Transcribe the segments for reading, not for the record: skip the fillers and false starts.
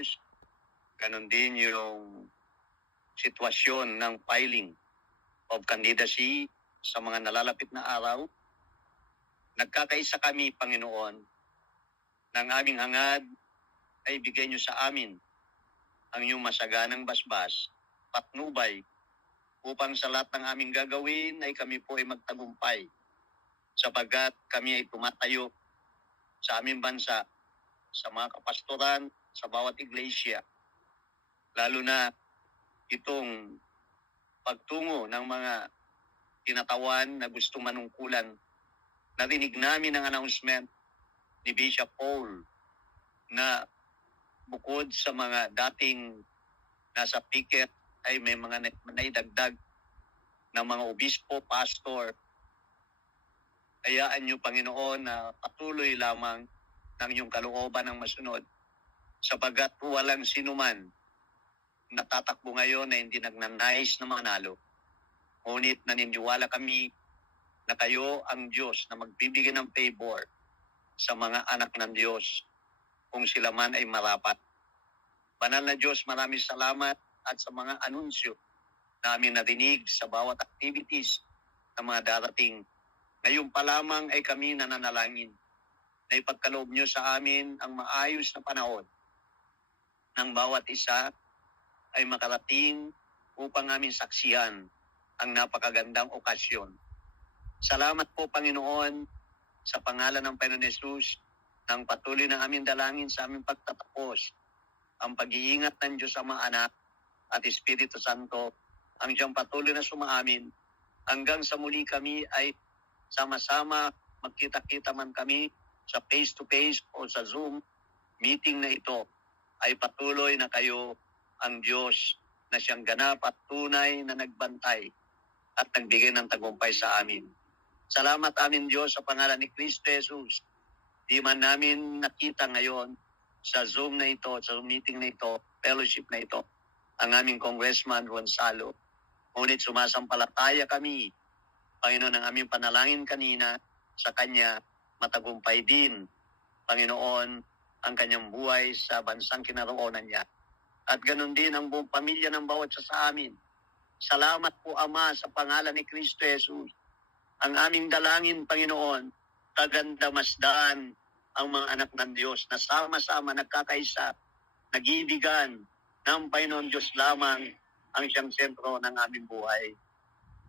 senators, ganon din yung sitwasyon ng filing of candidacy sa mga nalalapit na araw. Nagkakaisa kami, Panginoon, ng aming hangad ay bigay niyo sa amin ang iyong masaganang basbas, patnubay, upang sa lahat ng aming gagawin ay kami po ay magtagumpay, sapagkat kami ay tumatayo sa aming bansa, sa mga kapastoran, sa bawat iglesia, lalo na itong pagtungo ng mga tinatawan na gusto manungkulan. Narinig namin ang announcement ni Bishop Paul na bukod sa mga dating nasa picket ay may mga naidagdag ng mga obispo, pastor. Hayaan niyo, Panginoon, na patuloy lamang ng iyong kalooban ng masunod, sapagkat walang sinuman natatakbo ngayon na hindi nagnanais na manalo. Ngunit naniniwala kami na kayo ang Diyos na magbibigay ng favor sa mga anak ng Diyos kung sila man ay marapat. Banal na Diyos, maraming salamat at sa mga anunsyo namin narinig sa bawat activities na mga darating. Ngayon pa lamang ay kami nananalangin na ipagkaloob niyo sa amin ang maayos na panahon ng bawat isa ay makarating upang amin saksihan ang napakagandang okasyon. Salamat po, Panginoon, sa pangalan ng Panginoon Jesus, nang patuloy na aming dalangin sa aming pagtatapos ang pag-iingat ng Diyos sa mga anak at Espiritu Santo ang siyang patuloy na sumaamin hanggang sa muli kami ay sama-sama magkita-kita man kami sa face-to-face o sa Zoom meeting na ito, ay patuloy na kayo ang Diyos na siyang ganap at tunay na nagbantay at nagbigay ng tagumpay sa amin. Salamat amin Diyos sa pangalan ni Kristo Jesus. Di man namin nakita ngayon sa Zoom na ito, sa Zoom meeting na ito, fellowship na ito, ang aming Congressman Gonzalo. Ngunit sumasampalataya kami, Panginoon, ang aming panalangin kanina sa Kanya, matagumpay din, Panginoon, ang Kanyang buhay sa bansang kinaroonan niya. At ganun din ang buong pamilya ng bawat isa sa amin. Salamat po, Ama, sa pangalan ni Kristo Jesus. Ang aming dalangin, Panginoon, kagandamasdaan ang mga anak ng Diyos na sama-sama nagkakaisa, nag-iibigan ng Panginoon Diyos lamang ang siyang sentro ng aming buhay.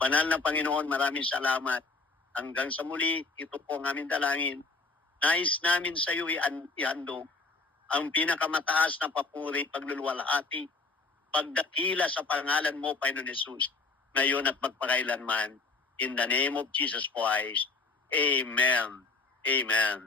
Banal na Panginoon, maraming salamat. Hanggang sa muli, ito po ang aming dalangin. Nais namin sa iyo ihandog ang pinakamataas na papuri, pagluluwalhati, pagdakila sa pangalan mo, Panginoon Jesus, ngayon at magpakailanman. In the name of Jesus Christ. Amen. Amen.